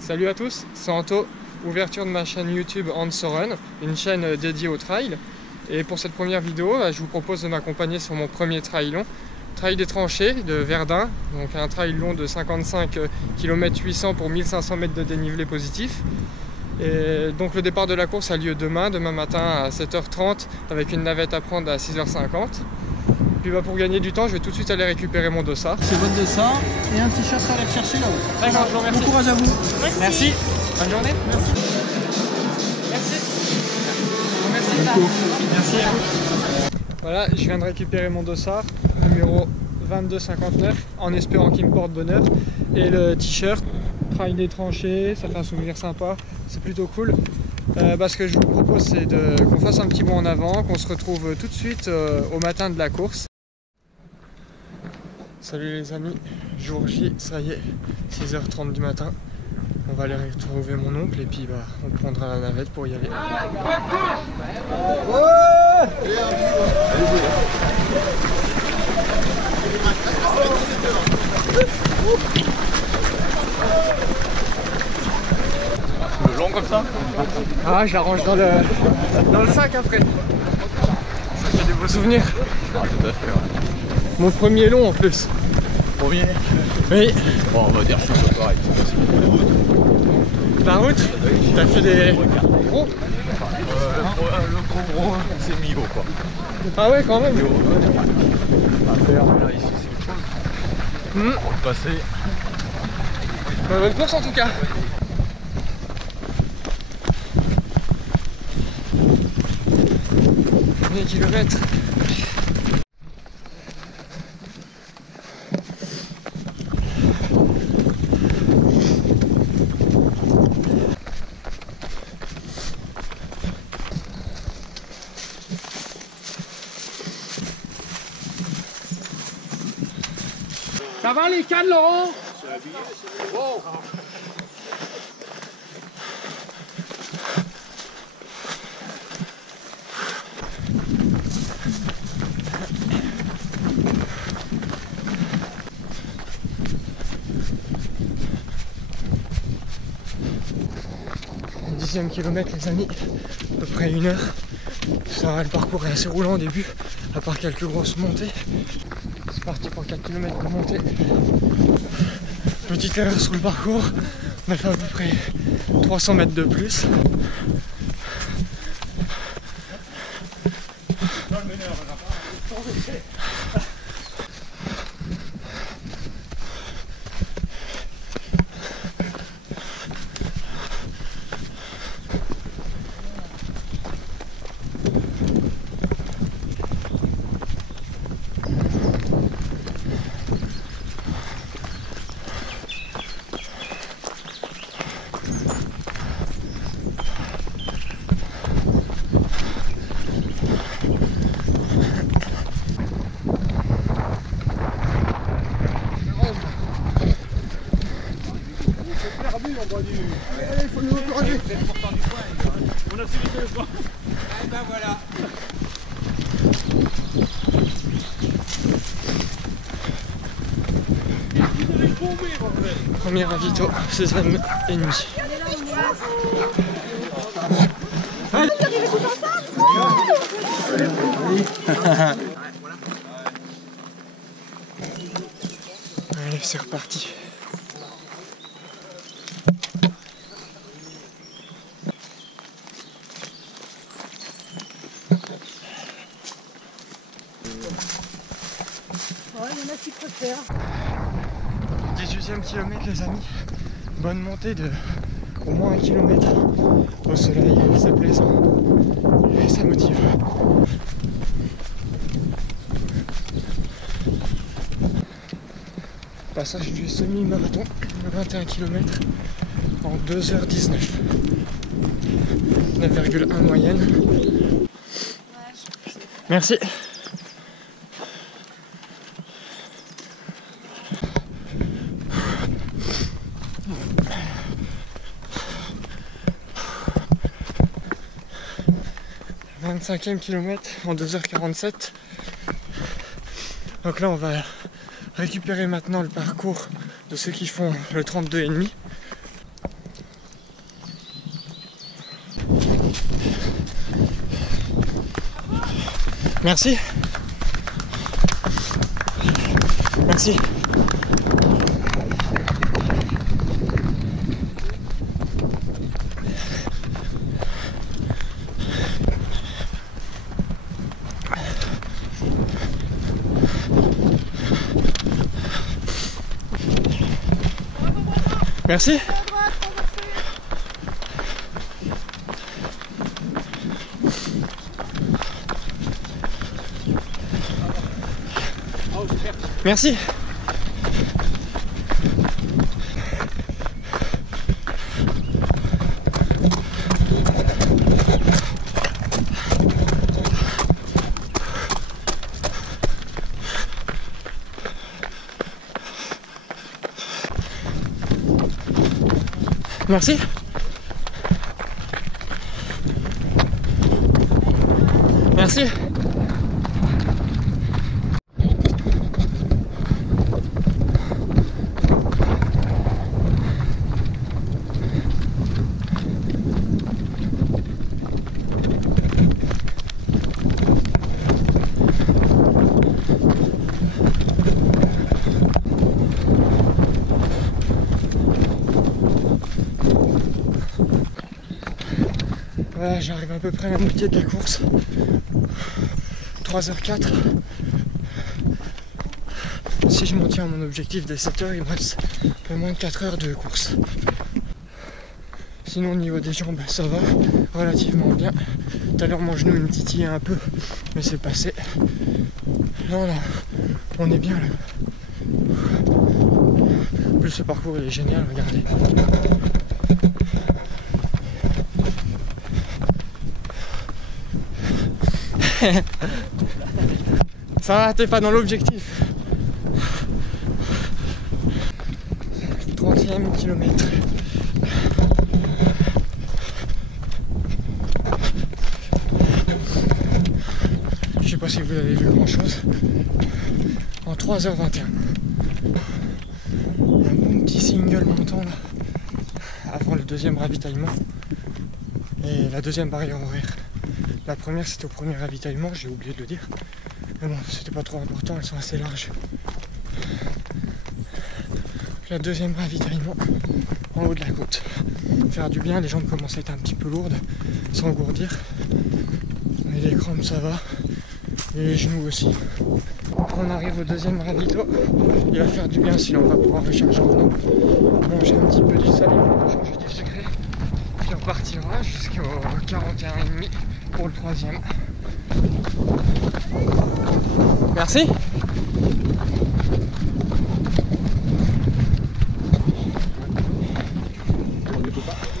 Salut à tous, c'est Anto, ouverture de ma chaîne YouTube Ansorun, une chaîne dédiée au trail. Et pour cette première vidéo, je vous propose de m'accompagner sur mon premier trail long, Trail des Tranchées de Verdun, donc un trail long de 55 km 800 pour 1500 mètres de dénivelé positif. Et donc le départ de la course a lieu demain matin à 7h30 avec une navette à prendre à 6h50. Puis pour gagner du temps, je vais tout de suite aller récupérer mon dossard. C'est votre dossard et un t-shirt à aller chercher là-haut. D'accord, je vous remercie. Bon courage à vous. Merci. Bonne journée. Merci. Merci à vous. Voilà, je viens de récupérer mon dossard, numéro 2259, en espérant qu'il me porte bonheur. Et le t-shirt, Trail des Tranchées, ça fait un souvenir sympa, c'est plutôt cool. Ce que je vous propose, c'est qu'on fasse un petit bond en avant, qu'on se retrouve tout de suite au matin de la course. Salut les amis, jour J, ça y est, 6h30 du matin. On va aller retrouver mon oncle et puis on prendra la navette pour y aller. Long comme ça? Ah, je la range dans le sac après. Ça fait des beaux souvenirs. Ah, tout à fait, ouais. Mon premier long en plus. Premier? Oui. Bon, on va dire que c'est pareil. La route? T'as fait des gros? Le gros, c'est mi-haut quoi. Ah ouais, quand même. À faire, là ici c'est autre chose. On va le passer. Bonne course en tout cas. Combien de kilomètres? Ça va les cannes, Laurent? Wow. Dixième kilomètre les amis, à peu près 1 heure. Ça va, le parcours est assez roulant au début, à part quelques grosses montées. C'est parti pour 4 km de montée. Petite erreur sur le parcours, on a fait à peu près 300 mètres de plus. Il faut nous encourager. On a suivi le point. Et ben voilà. Premier ravito, 16h30. Allez, c'est reparti. Ouais, il y en a qui préfèrent. 18e kilomètre les amis, bonne montée de au moins 1 km au soleil, c'est plaisant et ça motive. Passage du semi-marathon, 21 km en 2h19, 9,1 moyenne. Merci. « 25e kilomètre en 2h47. Donc là on va récupérer maintenant le parcours de ceux qui font le 32,5. Merci. Merci. Merci. Merci. Merci. Merci. Voilà, j'arrive à peu près à la moitié de la course. 3h04. Si je m'en tiens à mon objectif des 7h, il me reste un peu moins de 4 heures de course. Sinon au niveau des jambes, ça va relativement bien. Tout à l'heure mon genou il me titillait un peu, mais c'est passé. Non, là, on est bien là. En plus ce parcours il est génial, regardez. Ça va, t'es pas dans l'objectif. 30e kilomètre. Je sais pas si vous avez vu grand chose. En 3h21. Un bon petit single montant là. Avant le deuxième ravitaillement. Et la deuxième barrière horaire. La première c'était au premier ravitaillement, j'ai oublié de le dire. Mais bon, c'était pas trop important, elles sont assez larges. La deuxième ravitaillement en haut de la côte. Faire du bien, les jambes commencent à être un petit peu lourdes, s'engourdir. Mais les crampes ça va. Et les genoux aussi. On arrive au deuxième ravito. Il va faire du bien si on va pouvoir recharger en eau. Manger un petit peu du salé pour changer du sucré. Puis on partira jusqu'au 41,5 pour le troisième. Merci.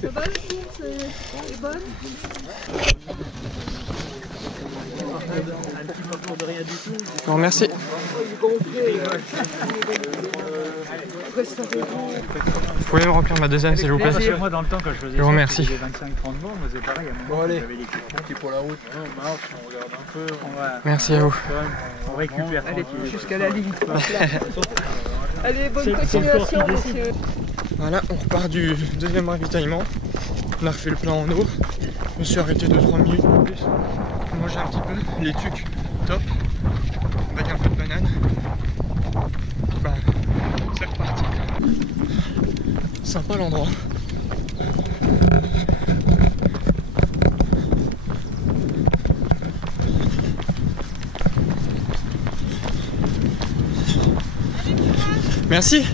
C'est bonne, c'est bonne. Je vous remercie. Vous pouvez me remplir ma deuxième s'il vous plaît? Parce que moi, dans le temps, quand je faisais Je vous remercie. 25-30 bornes, c'est pareil. Bon, allez. J'avais l'équipement qui est pour la route. On marche, on regarde un peu. Merci à vous. On récupère. Allez, jusqu'à la ligne. Allez, bonne continuation, monsieur. Voilà, on repart du deuxième ravitaillement. On a refait le plein en eau. Je me suis arrêté 2-3 minutes en plus. Manger un petit peu. Les tucs, top. Avec un peu de banane. Bah, c'est reparti. Sympa l'endroit. Merci.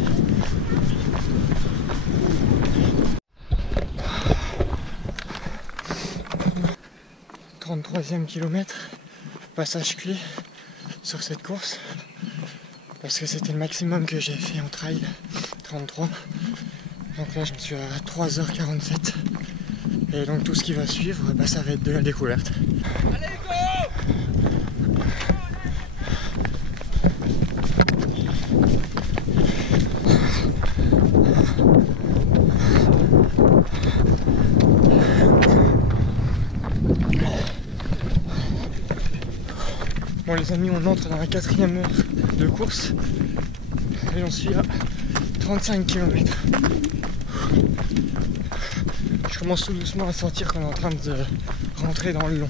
« 33e kilomètre, passage clé sur cette course, parce que c'était le maximum que j'ai fait en trail, 33. Donc là j'en suis à 3h47, et donc tout ce qui va suivre, bah, ça va être de la découverte. Allez, go! Bon les amis, on entre dans la 4e heure de course et j'en suis à 35 km. Je commence tout doucement à sentir qu'on est en train de rentrer dans le long.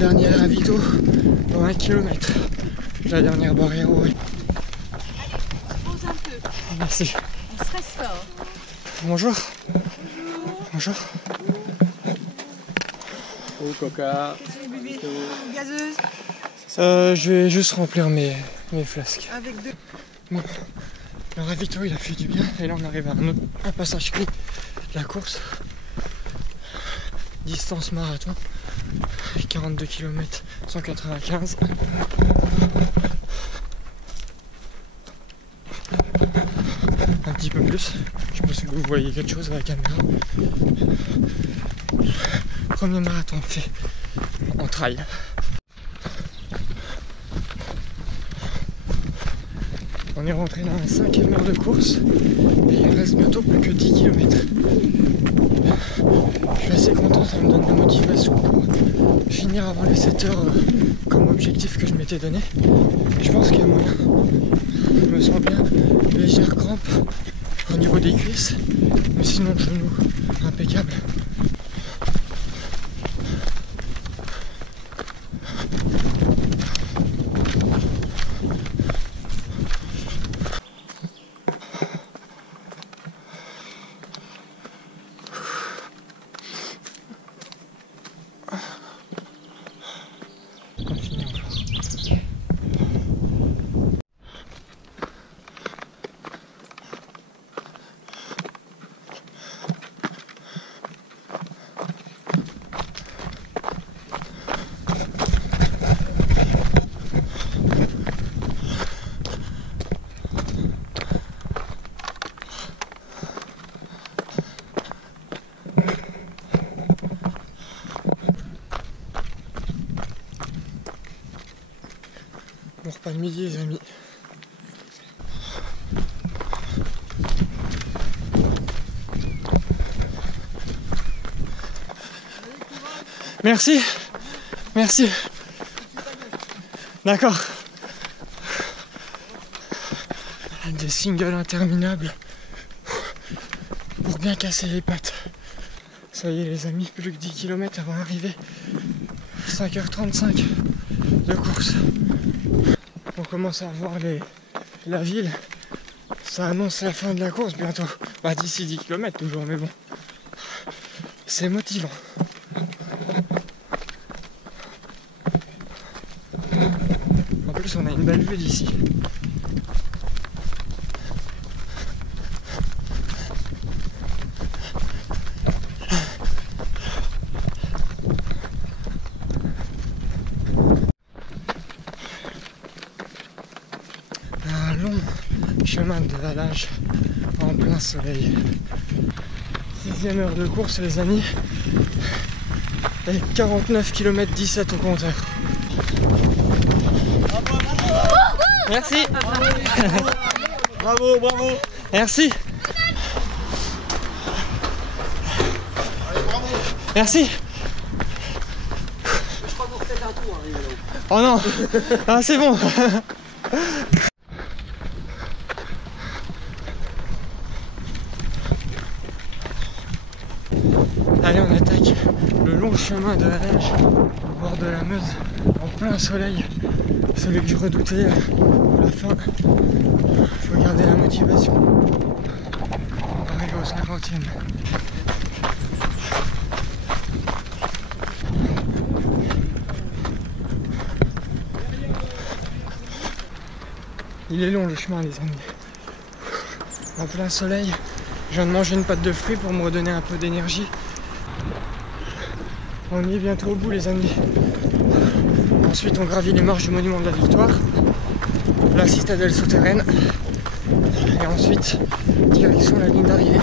Dernier ravito dans 1 km. La dernière barrière rouge. Pose un peu. Merci. On stresse ça. Bonjour. Bonjour. Oh coca. Gazeuse Je vais juste remplir mes flasques. avec deux. Bon, le ravito il a fait du bien et là on arrive à un passage clé de la course. Distance marathon, 42 km 195. Un petit peu plus, je pense que vous voyez quelque chose à la caméra. Premier marathon fait en trail. On est rentré dans la 5e heure de course et il reste bientôt plus que 10 km. Je suis assez content, ça me donne la motivation pour finir avant les 7 heures comme objectif que je m'étais donné. Je pense qu'il y a moyen. Je me sens bien, légère crampe au niveau des cuisses, mais sinon le genou impeccable. On finit encore. Bon repas de midi les amis. Merci. Merci. D'accord. Des singles interminables pour bien casser les pattes. Ça y est les amis, plus que 10 km avant d'arriver. 5h35 de course. On commence à voir la ville. Ça annonce la fin de la course bientôt. Bah d'ici 10 km toujours, mais bon. C'est motivant. En plus on a une belle vue d'ici. Un long chemin de dallage en plein soleil. 6e heure de course les amis. Et 49 km 17 au compteur. Merci. Bravo, bravo. Merci. Merci. Oh non. Ah c'est bon. Allez, on attaque le long chemin de la neige au bord de la Meuse en plein soleil. Celui que je redoutais pour la fin. Il faut garder la motivation. On va arriver au 50e. Il est long le chemin les amis. En plein soleil. Je viens de manger une pâte de fruits pour me redonner un peu d'énergie. On y est bientôt au bout les amis. Ensuite on gravit les marches du monument de la Victoire, la citadelle souterraine et ensuite direction la ligne d'arrivée.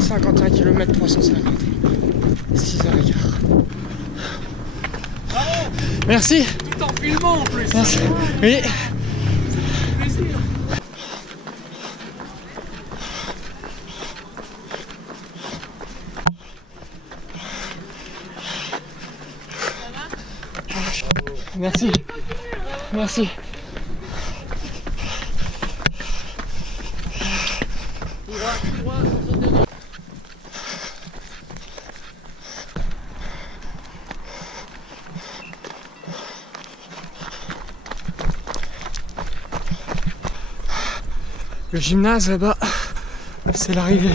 51 km 350, 6h15. Merci. Tout en filmant en plus. Merci. Oui. Plaisir. Merci. Merci. Le gymnase là-bas, c'est l'arrivée.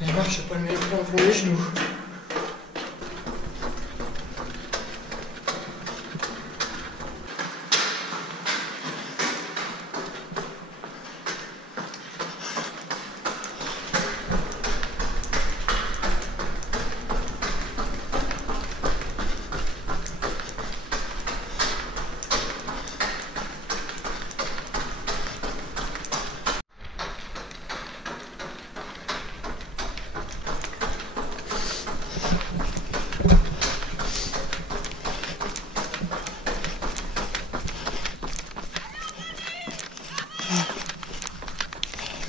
Les marches, c'est pas le meilleur plan pour les genoux.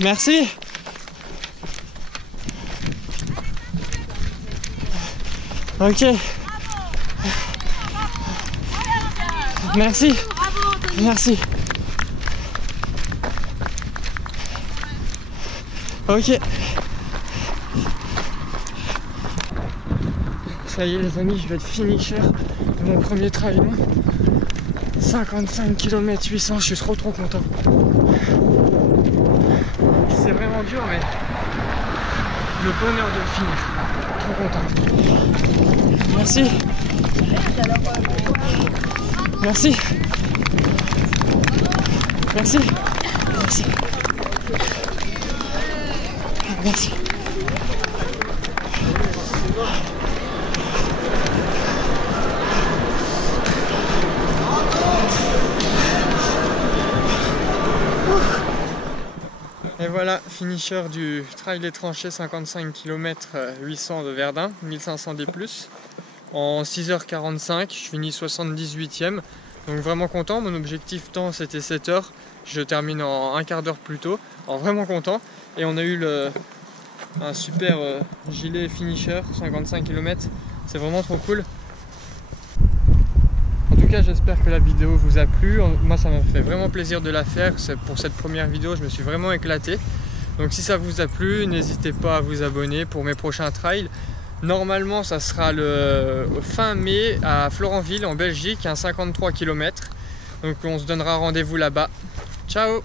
Merci. Ok. Merci. Merci. Ok. Ça y est les amis, je vais être finisher de mon premier trail long. 55 km 800, je suis trop content. C'est vraiment dur mais le bonheur de le finir. Trop content. Merci. Merci. Merci. Merci. Merci. Et voilà, finisher du trail des tranchées 55 km 800 de Verdun, 1500 D+. En 6h45, je finis 78e. Donc vraiment content, mon objectif temps c'était 7 heures. Je termine en un quart d'heure plus tôt. Alors vraiment content. Et on a eu un super gilet finisher, 55 km. C'est vraiment trop cool. En tout cas, j'espère que la vidéo vous a plu. Moi, ça m'a fait vraiment plaisir de la faire. Pour cette première vidéo, je me suis vraiment éclaté. Donc si ça vous a plu, n'hésitez pas à vous abonner pour mes prochains trails. Normalement, ça sera le fin mai à Florenville, en Belgique, un 53 km. Donc on se donnera rendez-vous là-bas. Ciao!